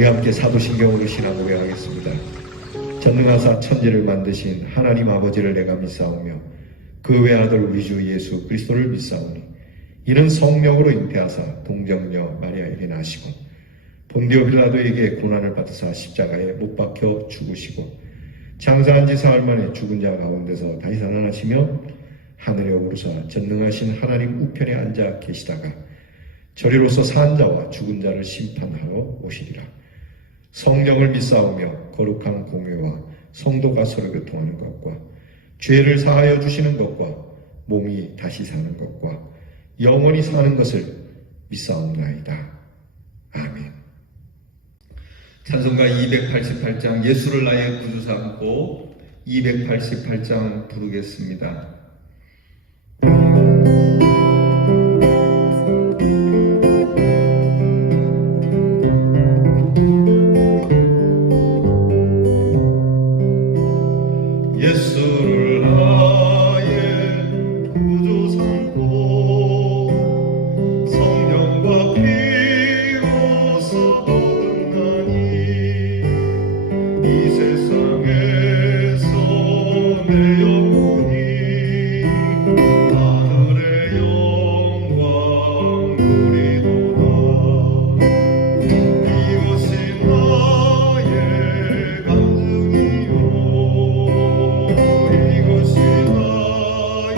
우리 함께 사도신경으로 신앙 고백하겠습니다. 전능하사 천지를 만드신 하나님 아버지를 내가 믿사오며 그 외아들 우리 주 예수 그리스도를 믿사오니 이는 성령으로 잉태하사 동정녀 마리아에게 나시고 본디오 빌라도에게 고난을 받으사 십자가에 못 박혀 죽으시고 장사한 지 사흘 만에 죽은 자 가운데서 다시 살아나시며 하늘에 오르사 전능하신 하나님 우편에 앉아 계시다가 저리로서 산 자와 죽은 자를 심판하러 오시리라. 성령을 믿사오며 거룩한 공회와 성도가 서로 교통하는 것과 죄를 사하여 주시는 것과 몸이 다시 사는 것과 영원히 사는 것을 믿사옵나이다. 아멘. 찬송가 288장 예수를 나의 구주 삼고 288장 부르겠습니다. 예수를 나의 구주 삼고 성령과 피로써 거듭나니 이 세상에서 내 영혼이 하늘의 영광 누리도다. 이것이 나의 간증이요 이것이 나의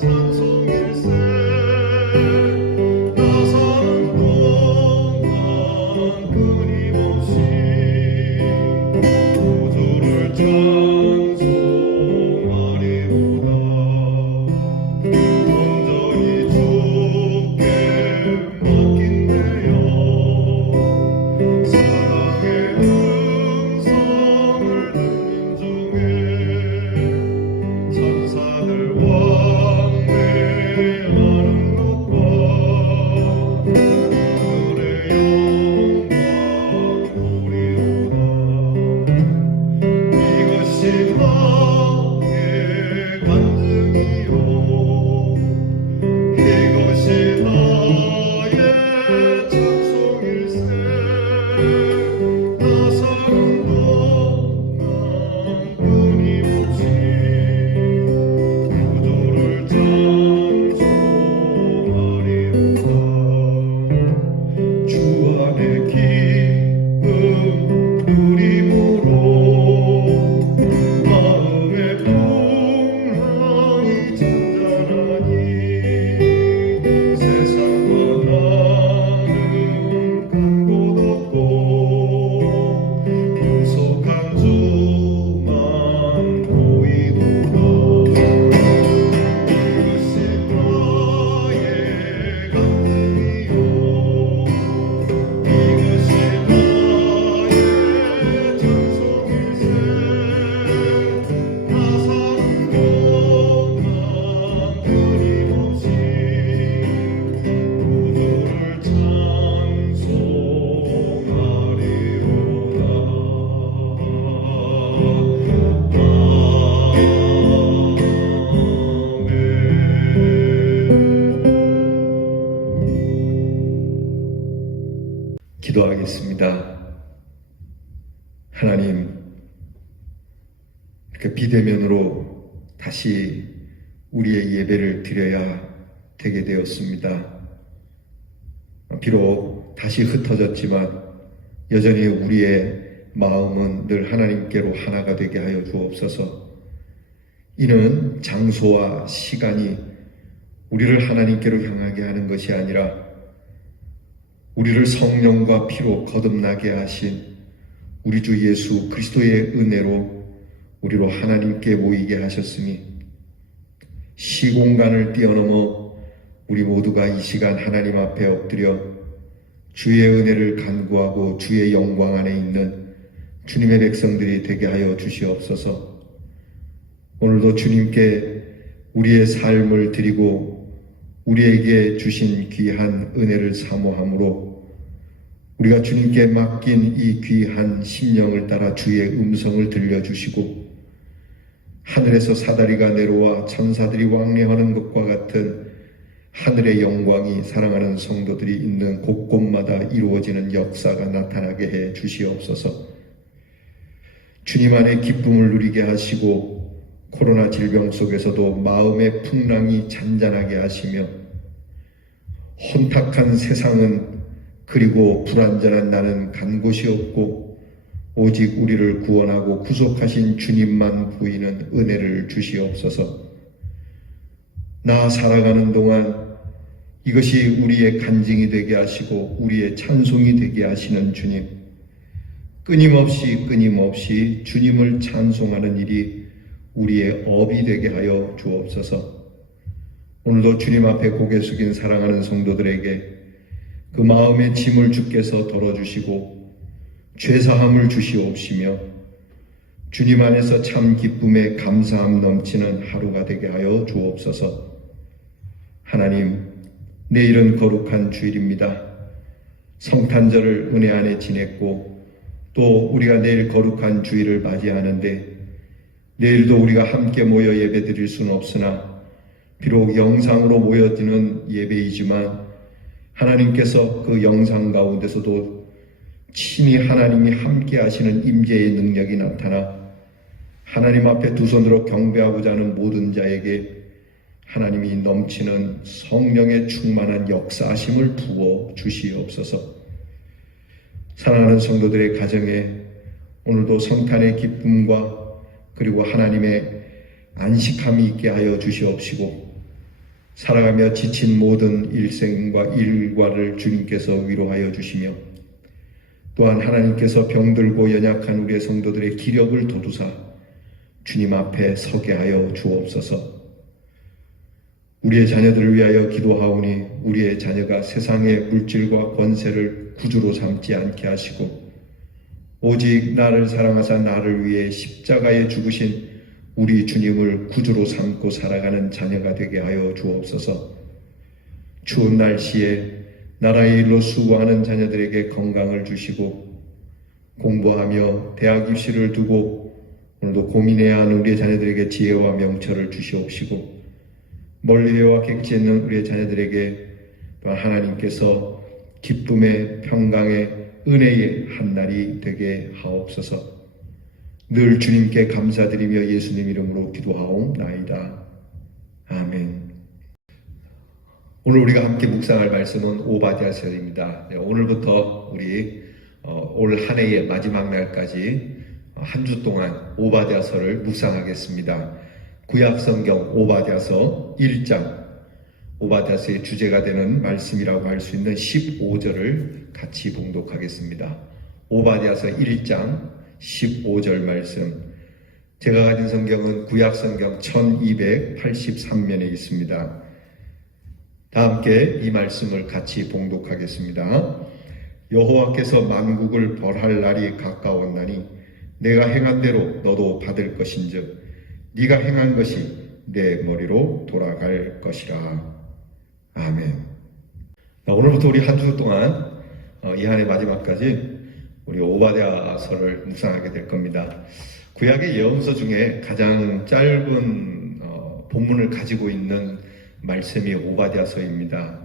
찬송일세. 나 사는 동안 끊임없이 구주를 찬송하리로다. 온전히 주께 맡긴대요. 사랑의 음성을 듣는 중에 천사들 왕래하는 것과 하늘의 영광 누리로다. 이것이 나의 간증이요 이것이 나의 찬송일세. 나 사는 동안 끊임없이 구주를 찬송하리로다. 주 안에 기쁨 누림으로 마음의 풍랑이 잔잔하니 세상과 나는 간 곳 없고 구속한 주만 보이도다. 이것이 나의 간증이요 이것이 나의 찬송일세. 나 사는 동안 끊임없이 구주를 찬송하리로다. 기도하겠습니다. 하나님, 이렇게 비대면으로 다시 우리의 예배를 드려야 되게 되었습니다. 비록 다시 흩어졌지만 여전히 우리의 마음은 늘 하나님께로 하나가 되게 하여 주옵소서. 이는 장소와 시간이 우리를 하나님께로 향하게 하는 것이 아니라 우리를 성령과 피로 거듭나게 하신 우리 주 예수 그리스도의 은혜로 우리로 하나님께 모이게 하셨으니 시공간을 뛰어넘어 우리 모두가 이 시간 하나님 앞에 엎드려 주의 은혜를 간구하고 주의 영광 안에 있는 주님의 백성들이 되게 하여 주시옵소서. 오늘도 주님께 우리의 삶을 드리고 우리에게 주신 귀한 은혜를 사모함으로 우리가 주님께 맡긴 이 귀한 심령을 따라 주의 음성을 들려주시고 하늘에서 사다리가 내려와 천사들이 왕래하는 것과 같은 하늘의 영광이 사랑하는 성도들이 있는 곳곳마다 이루어지는 역사가 나타나게 해 주시옵소서. 주님 안에 기쁨을 누리게 하시고 코로나 질병 속에서도 마음의 풍랑이 잔잔하게 하시며 혼탁한 세상은 그리고 불완전한 나는 간 곳이 없고 오직 우리를 구원하고 구속하신 주님만 보이는 은혜를 주시옵소서. 나 살아가는 동안 이것이 우리의 간증이 되게 하시고 우리의 찬송이 되게 하시는 주님, 끊임없이 주님을 찬송하는 일이 우리의 업이 되게 하여 주옵소서. 오늘도 주님 앞에 고개 숙인 사랑하는 성도들에게 그 마음의 짐을 주께서 덜어주시고 죄사함을 주시옵시며 주님 안에서 참 기쁨에 감사함 넘치는 하루가 되게 하여 주옵소서. 하나님, 내일은 거룩한 주일입니다. 성탄절을 은혜 안에 지냈고 또 우리가 내일 거룩한 주일을 맞이하는데 내일도 우리가 함께 모여 예배 드릴 수는 없으나 비록 영상으로 모여지는 예배이지만 하나님께서 그 영상 가운데서도 친히 하나님이 함께 하시는 임재의 능력이 나타나 하나님 앞에 두 손으로 경배하고자 하는 모든 자에게 하나님이 넘치는 성령의 충만한 역사하심을 부어 주시옵소서. 사랑하는 성도들의 가정에 오늘도 성탄의 기쁨과 그리고 하나님의 안식함이 있게 하여 주시옵시고 살아가며 지친 모든 일생과 일과를 주님께서 위로하여 주시며 또한 하나님께서 병들고 연약한 우리의 성도들의 기력을 돋우사 주님 앞에 서게 하여 주옵소서. 우리의 자녀들을 위하여 기도하오니 우리의 자녀가 세상의 물질과 권세를 구주로 삼지 않게 하시고 오직 나를 사랑하사 나를 위해 십자가에 죽으신 우리 주님을 구주로 삼고 살아가는 자녀가 되게 하여 주옵소서. 추운 날씨에 나라의 일로 수고하는 자녀들에게 건강을 주시고 공부하며 대학 입시를 두고 오늘도 고민해야 하는 우리의 자녀들에게 지혜와 명철을 주시옵시고 멀리와 객지에 있는 우리의 자녀들에게 또한 하나님께서 기쁨의 평강의 은혜의 한날이 되게 하옵소서. 늘 주님께 감사드리며 예수님 이름으로 기도하옵나이다. 아멘. 오늘 우리가 함께 묵상할 말씀은 오바댜서입니다. 오늘부터 우리 올 한 해의 마지막 날까지 한 주 동안 오바댜서를 묵상하겠습니다. 구약성경 오바댜서 1장, 오바댜서의 주제가 되는 말씀이라고 할 수 있는 15절을 같이 봉독하겠습니다. 오바댜서 1장 15절 말씀. 제가 가진 성경은 구약성경 1283면에 있습니다. 다 함께 이 말씀을 같이 봉독하겠습니다. 여호와께서 만국을 벌할 날이 가까웠나니 내가 행한 대로 너도 받을 것인즉 네가 행한 것이 내 머리로 돌아갈 것이라. 아멘. 오늘부터 우리 한 주 동안 이 한 해 마지막까지 우리 오바댜서를 묵상하게 될 겁니다. 구약의 예언서 중에 가장 짧은 본문을 가지고 있는 말씀이 오바댜서입니다.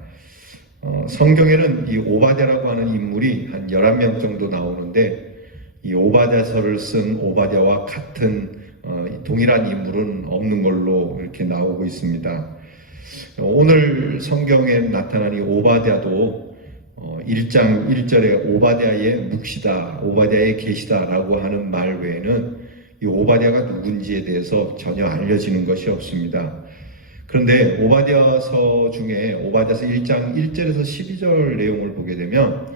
성경에는 이 오바댜라고 하는 인물이 한 11명 정도 나오는데 이 오바댜서를 쓴 오바댜와 같은 동일한 인물은 없는 걸로 이렇게 나오고 있습니다. 오늘 성경에 나타난 이 오바댜도 1장 1절에 오바댜의 묵시다, 오바댜의 계시다 라고 하는 말 외에는 이 오바댜가 누군지에 대해서 전혀 알려지는 것이 없습니다. 그런데 오바댜서 중에 오바댜서 1장 1절에서 12절 내용을 보게 되면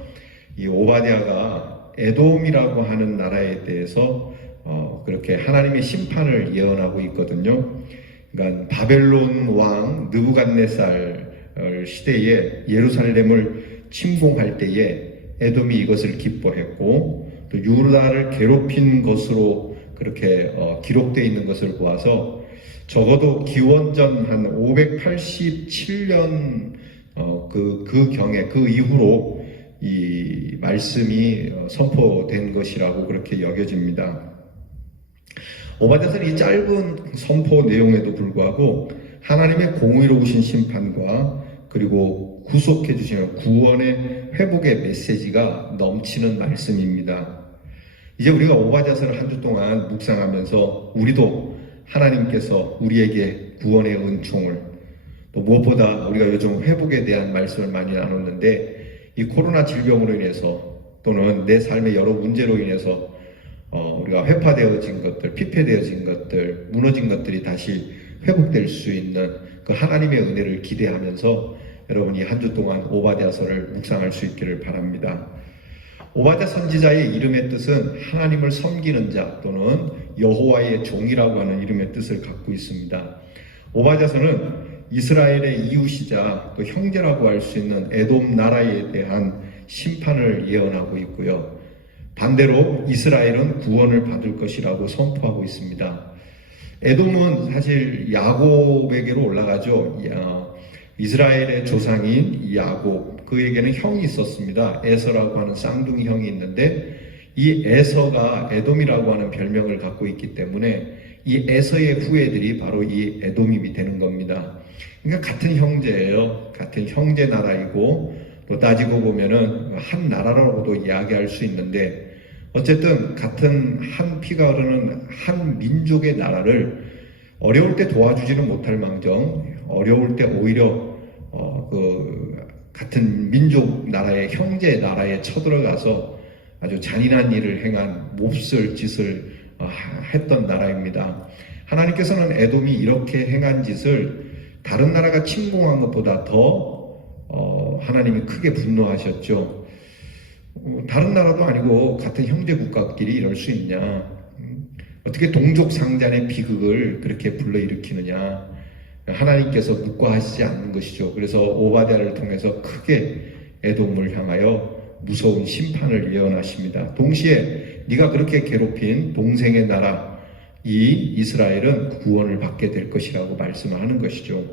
이 오바댜가 에돔이라고 하는 나라에 대해서 그렇게 하나님의 심판을 예언하고 있거든요. 그러니까 바벨론 왕 느부갓네살 시대에 예루살렘을 침공할 때에 에돔이 이것을 기뻐했고 또 유다를 괴롭힌 것으로 그렇게 기록되어 있는 것을 보아서 적어도 기원전 한 587년 그 경에 그 이후로 이 말씀이 선포된 것이라고 그렇게 여겨집니다. 오바댜서는 이 짧은 선포 내용에도 불구하고 하나님의 공의로우신 심판과 그리고 구속해 주시는 구원의 회복의 메시지가 넘치는 말씀입니다. 이제 우리가 오바댜서를 한 주 동안 묵상하면서 우리도 하나님께서 우리에게 구원의 은총을, 또 무엇보다 우리가 요즘 회복에 대한 말씀을 많이 나눴는데, 이 코로나 질병으로 인해서 또는 내 삶의 여러 문제로 인해서 우리가 회파되어진 것들, 피폐되어진 것들, 무너진 것들이 다시 회복될 수 있는 그 하나님의 은혜를 기대하면서 여러분이 한 주 동안 오바댜서를 묵상할 수 있기를 바랍니다. 오바댜 선지자의 이름의 뜻은 하나님을 섬기는 자 또는 여호와의 종이라고 하는 이름의 뜻을 갖고 있습니다. 오바댜서는 이스라엘의 이웃이자 또 형제라고 할 수 있는 에돔 나라에 대한 심판을 예언하고 있고요. 반대로 이스라엘은 구원을 받을 것이라고 선포하고 있습니다. 에돔은 사실 야곱에게로 올라가죠. 이스라엘의 조상인 야곱, 그에게는 형이 있었습니다. 에서라고 하는 쌍둥이 형이 있는데, 이 에서가 에돔이라고 하는 별명을 갖고 있기 때문에 이 에서의 후예들이 바로 이 에돔이 되는 겁니다. 그러니까 같은 형제예요. 같은 형제 나라이고, 또 따지고 보면은 한 나라라고도 이야기할 수 있는데, 어쨌든 같은 한 피가 흐르는 한 민족의 나라를 어려울 때 도와주지는 못할 망정, 어려울 때 오히려 같은 민족 나라의 형제 나라에 쳐들어가서 아주 잔인한 일을 행한 몹쓸 짓을 했던 나라입니다. 하나님께서는 에돔이 이렇게 행한 짓을 다른 나라가 침공한 것보다 더 하나님이 크게 분노하셨죠. 다른 나라도 아니고 같은 형제 국가끼리 이럴 수 있냐? 어떻게 동족 상잔의 비극을 그렇게 불러일으키느냐? 하나님께서 묵과하시지 않는 것이죠. 그래서 오바댜를 통해서 크게 에돔을 향하여 무서운 심판을 예언하십니다. 동시에 네가 그렇게 괴롭힌 동생의 나라 이 이스라엘은 구원을 받게 될 것이라고 말씀하는 것이죠.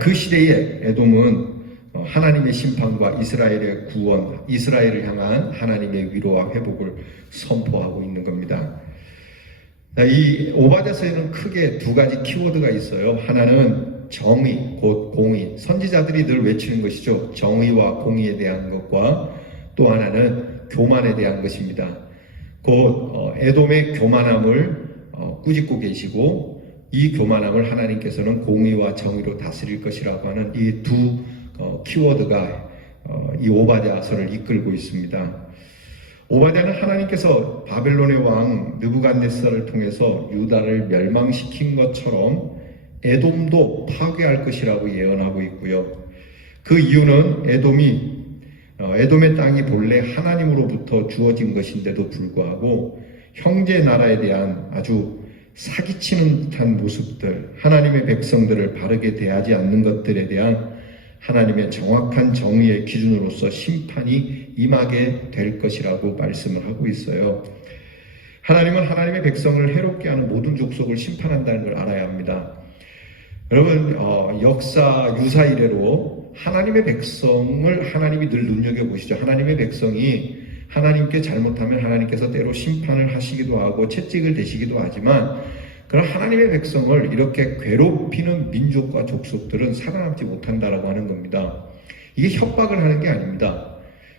그 시대에 에돔은 하나님의 심판과 이스라엘의 구원, 이스라엘을 향한 하나님의 위로와 회복을 선포하고 있는 겁니다. 이 오바댜서에는 크게 두 가지 키워드가 있어요. 하나는 정의, 곧 공의. 선지자들이 늘 외치는 것이죠. 정의와 공의에 대한 것과 또 하나는 교만에 대한 것입니다. 곧 에돔의 교만함을 꾸짖고 계시고, 이 교만함을 하나님께서는 공의와 정의로 다스릴 것이라고 하는 이 두 키워드가 이 오바댜서를 이끌고 있습니다. 오바댜는 하나님께서 바벨론의 왕 느부갓네살을 통해서 유다를 멸망시킨 것처럼 에돔도 파괴할 것이라고 예언하고 있고요. 그 이유는 에돔의 땅이 본래 하나님으로부터 주어진 것인데도 불구하고 형제 나라에 대한 아주 사기치는 듯한 모습들, 하나님의 백성들을 바르게 대하지 않는 것들에 대한 하나님의 정확한 정의의 기준으로서 심판이 임하게 될 것이라고 말씀을 하고 있어요. 하나님은 하나님의 백성을 해롭게 하는 모든 족속을 심판한다는 걸 알아야 합니다. 여러분, 역사 유사 이래로 하나님의 백성을 하나님이 늘 눈여겨보시죠. 하나님의 백성이 하나님께 잘못하면 하나님께서 때로 심판을 하시기도 하고 채찍을 대시기도 하지만, 그런 하나님의 백성을 이렇게 괴롭히는 민족과 족속들은 살아남지 못한다라고 하는 겁니다. 이게 협박을 하는 게 아닙니다.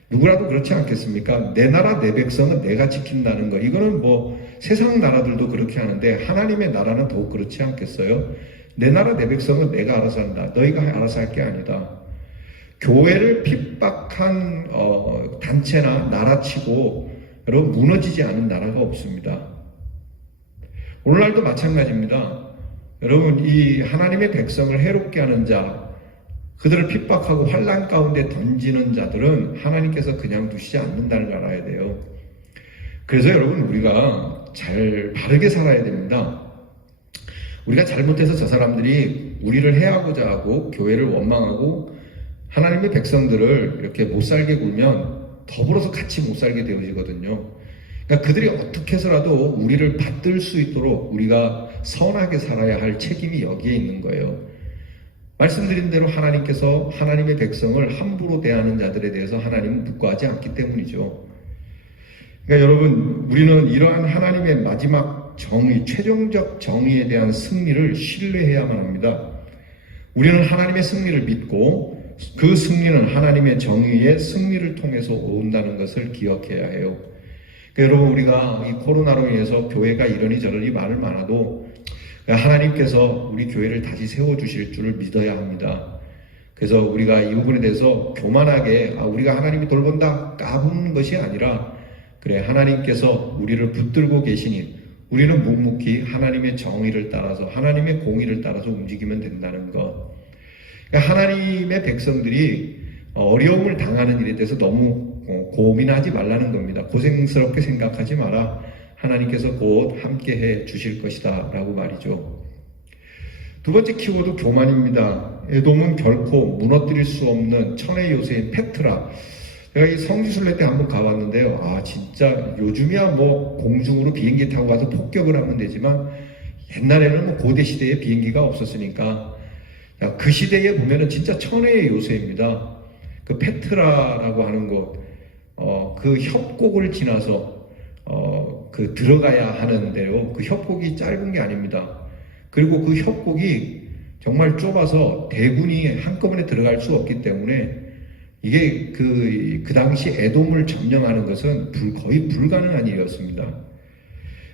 누구라도 그렇지 않겠습니까? 내 나라 내 백성은 내가 지킨다는 거, 이거는 뭐 세상 나라들도 그렇게 하는데 하나님의 나라는 더욱 그렇지 않겠어요? 내 나라 내 백성은 내가 알아서 한다. 너희가 알아서 할 게 아니다. 교회를 핍박한 단체나 나라치고 여러분 무너지지 않은 나라가 없습니다. 오늘날도 마찬가지입니다. 여러분, 이 하나님의 백성을 해롭게 하는 자, 그들을 핍박하고 환난 가운데 던지는 자들은 하나님께서 그냥 두시지 않는다는 걸 알아야 돼요. 그래서 여러분, 우리가 잘 바르게 살아야 됩니다. 우리가 잘못해서 저 사람들이 우리를 해하고자 하고 교회를 원망하고 하나님의 백성들을 이렇게 못살게 굴면 더불어서 같이 못살게 되어지거든요. 그러니까 그들이 어떻게 해서라도 우리를 받들 수 있도록 우리가 선하게 살아야 할 책임이 여기에 있는 거예요. 말씀드린 대로 하나님께서 하나님의 백성을 함부로 대하는 자들에 대해서 하나님은 묵과하지 않기 때문이죠. 그러니까 여러분, 우리는 이러한 하나님의 마지막 정의, 최종적 정의에 대한 승리를 신뢰해야만 합니다. 우리는 하나님의 승리를 믿고 그 승리는 하나님의 정의의 승리를 통해서 온다는 것을 기억해야 해요. 그러니까 여러분, 우리가 이 코로나로 인해서 교회가 이러니 저러니 말을 많아도 하나님께서 우리 교회를 다시 세워주실 줄을 믿어야 합니다. 그래서 우리가 이 부분에 대해서 교만하게 우리가 하나님이 돌본다 까부는 것이 아니라, 그래, 하나님께서 우리를 붙들고 계시니 우리는 묵묵히 하나님의 정의를 따라서 하나님의 공의를 따라서 움직이면 된다는 것. 그러니까 하나님의 백성들이 어려움을 당하는 일에 대해서 너무 고민하지 말라는 겁니다. 고생스럽게 생각하지 마라. 하나님께서 곧 함께해 주실 것이다 라고 말이죠. 두 번째 키워드, 교만입니다. 에돔은 결코 무너뜨릴 수 없는 천의 요새인 페트라. 제가 이 성지순례 때 한번 가봤는데요. 진짜 요즘이야 뭐 공중으로 비행기 타고 가서 폭격을 하면 되지만, 옛날에는 뭐 고대 시대에 비행기가 없었으니까 그 시대에 보면은 진짜 천혜의 요새입니다. 그 페트라라고 하는 곳, 그 협곡을 지나서 그 들어가야 하는데요. 그 협곡이 짧은 게 아닙니다. 그리고 그 협곡이 정말 좁아서 대군이 한꺼번에 들어갈 수 없기 때문에 이게 그 당시 에돔을 점령하는 것은 거의 불가능한 일이었습니다.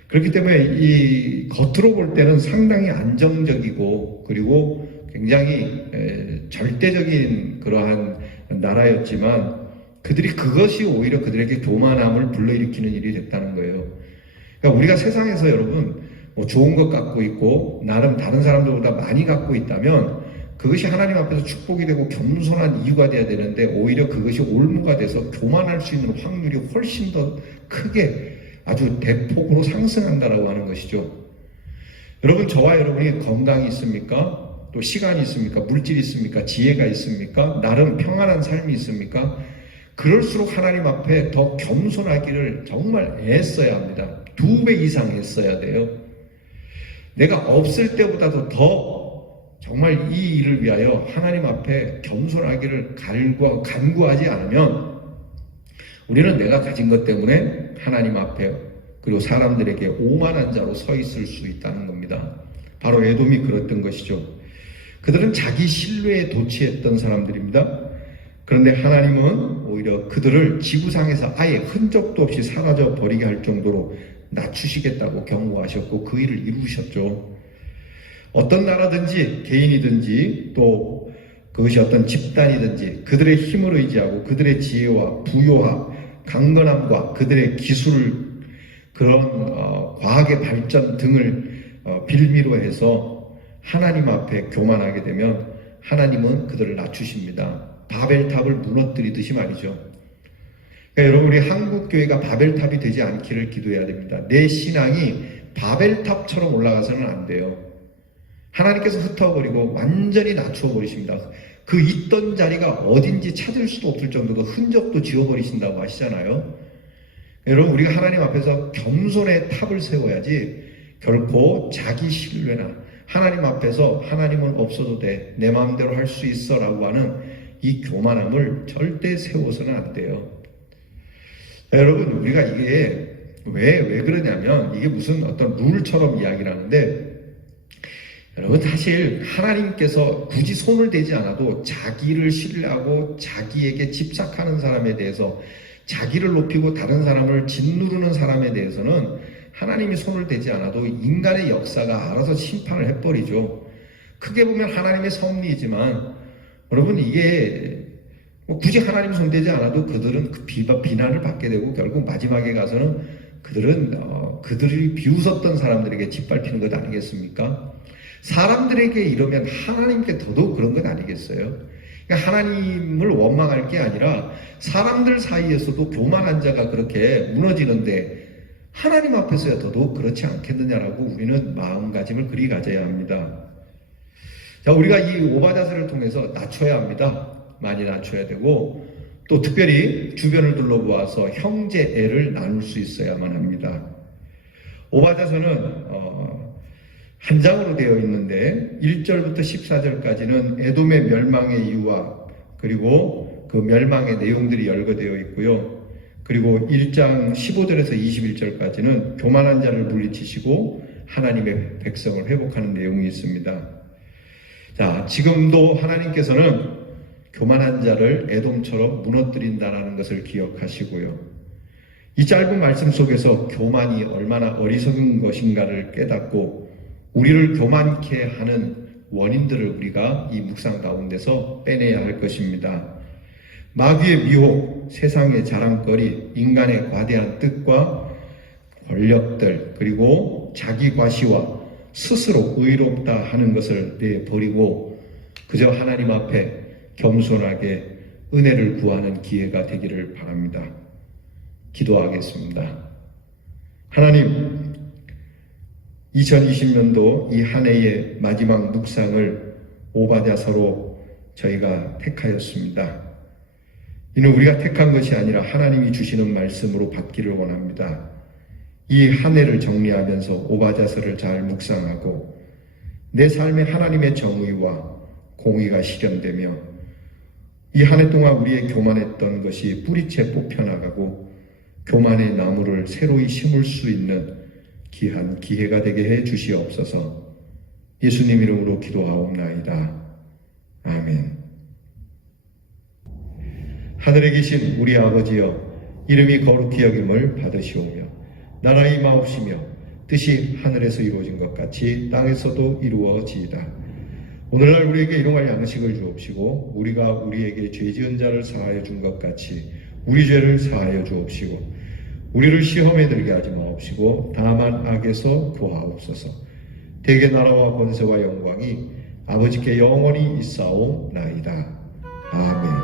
그렇기 때문에 이 겉으로 볼 때는 상당히 안정적이고 그리고 굉장히 절대적인 그러한 나라였지만, 그것이 오히려 그들에게 교만함을 불러일으키는 일이 됐다는 거예요. 그러니까 우리가 세상에서 여러분 뭐 좋은 것 갖고 있고 나름 다른 사람들보다 많이 갖고 있다면 그것이 하나님 앞에서 축복이 되고 겸손한 이유가 돼야 되는데, 오히려 그것이 올무가 돼서 교만할 수 있는 확률이 훨씬 더 크게 아주 대폭으로 상승한다라고 하는 것이죠. 여러분, 저와 여러분이 건강이 있습니까? 또 시간이 있습니까? 물질이 있습니까? 지혜가 있습니까? 나름 평안한 삶이 있습니까? 그럴수록 하나님 앞에 더 겸손하기를 정말 애써야 합니다. 2배 이상 애써야 돼요. 내가 없을 때보다도 더 정말 이 일을 위하여 하나님 앞에 겸손하기를 간구하지 않으면 우리는 내가 가진 것 때문에 하나님 앞에 그리고 사람들에게 오만한 자로 서 있을 수 있다는 겁니다. 바로 에돔이 그랬던 것이죠. 그들은 자기 신뢰에 도취했던 사람들입니다. 그런데 하나님은 오히려 그들을 지구상에서 아예 흔적도 없이 사라져 버리게 할 정도로 낮추시겠다고 경고하셨고 그 일을 이루셨죠. 어떤 나라든지 개인이든지 또 그것이 어떤 집단이든지 그들의 힘을 의지하고 그들의 지혜와 부요와 강건함과 그들의 기술, 그런 과학의 발전 등을 빌미로 해서 하나님 앞에 교만하게 되면 하나님은 그들을 낮추십니다. 바벨탑을 무너뜨리듯이 말이죠. 그러니까 여러분, 우리 한국교회가 바벨탑이 되지 않기를 기도해야 됩니다. 내 신앙이 바벨탑처럼 올라가서는 안 돼요. 하나님께서 흩어버리고 완전히 낮춰버리십니다. 그 있던 자리가 어딘지 찾을 수도 없을 정도로 흔적도 지워버리신다고 하시잖아요. 여러분, 우리가 하나님 앞에서 겸손의 탑을 세워야지 결코 자기 신뢰나 하나님 앞에서 하나님은 없어도 돼, 내 마음대로 할 수 있어 라고 하는 이 교만함을 절대 세워서는 안 돼요. 여러분, 우리가 이게 왜 그러냐면 이게 무슨 어떤 룰처럼 이야기를 하는데, 여러분, 사실 하나님께서 굳이 손을 대지 않아도 자기를 신뢰하고 자기에게 집착하는 사람에 대해서, 자기를 높이고 다른 사람을 짓누르는 사람에 대해서는 하나님이 손을 대지 않아도 인간의 역사가 알아서 심판을 해버리죠. 크게 보면 하나님의 섭리이지만 여러분, 이게 굳이 하나님 손 대지 않아도 그들은 그 비난을 받게 되고 결국 마지막에 가서는 그들이 비웃었던 사람들에게 짓밟히는 것 아니겠습니까? 사람들에게 이러면 하나님께 더더욱 그런 것 아니겠어요? 그러니까 하나님을 원망할 게 아니라 사람들 사이에서도 교만한 자가 그렇게 무너지는데 하나님 앞에서야 더더욱 그렇지 않겠느냐라고 우리는 마음가짐을 그리 가져야 합니다. 자, 우리가 이 오바자세를 통해서 낮춰야 합니다. 많이 낮춰야 되고, 또 특별히 주변을 둘러보아서 형제애를 나눌 수 있어야만 합니다. 오바자서는 한 장으로 되어 있는데 1절부터 14절까지는 에돔의 멸망의 이유와 그리고 그 멸망의 내용들이 열거되어 있고요. 그리고 1장 15절에서 21절까지는 교만한 자를 물리치시고 하나님의 백성을 회복하는 내용이 있습니다. 자, 지금도 하나님께서는 교만한 자를 에돔처럼 무너뜨린다는 것을 기억하시고요. 이 짧은 말씀 속에서 교만이 얼마나 어리석은 것인가를 깨닫고 우리를 교만케 하는 원인들을 우리가 이 묵상 가운데서 빼내야 할 것입니다. 마귀의 미혹, 세상의 자랑거리, 인간의 과대한 뜻과 권력들, 그리고 자기 과시와 스스로 의롭다 하는 것을 내버리고 그저 하나님 앞에 겸손하게 은혜를 구하는 기회가 되기를 바랍니다. 기도하겠습니다. 하나님, 2020년도 이 한 해의 마지막 묵상을 오바댜서로 저희가 택하였습니다. 이는 우리가 택한 것이 아니라 하나님이 주시는 말씀으로 받기를 원합니다. 이 한 해를 정리하면서 오바댜서를 잘 묵상하고 내 삶에 하나님의 정의와 공의가 실현되며 이 한 해 동안 우리의 교만했던 것이 뿌리채 뽑혀나가고 교만의 나무를 새로이 심을 수 있는 귀한 기회가 되게 해 주시옵소서. 예수님 이름으로 기도하옵나이다. 아멘. 하늘에 계신 우리 아버지여, 이름이 거룩히 여김을 받으시오며 나라의 마옵시며 뜻이 하늘에서 이루어진 것 같이 땅에서도 이루어지이다. 오늘날 우리에게 일용할 양식을 주옵시고 우리가 우리에게 죄 지은 자를 사하여 준 것 같이 우리 죄를 사하여 주옵시고 우리를 시험에 들게 하지 마옵시고 다만 악에서 구하옵소서. 대개 나라와 권세와 영광이 아버지께 영원히 있사오나이다. 아멘.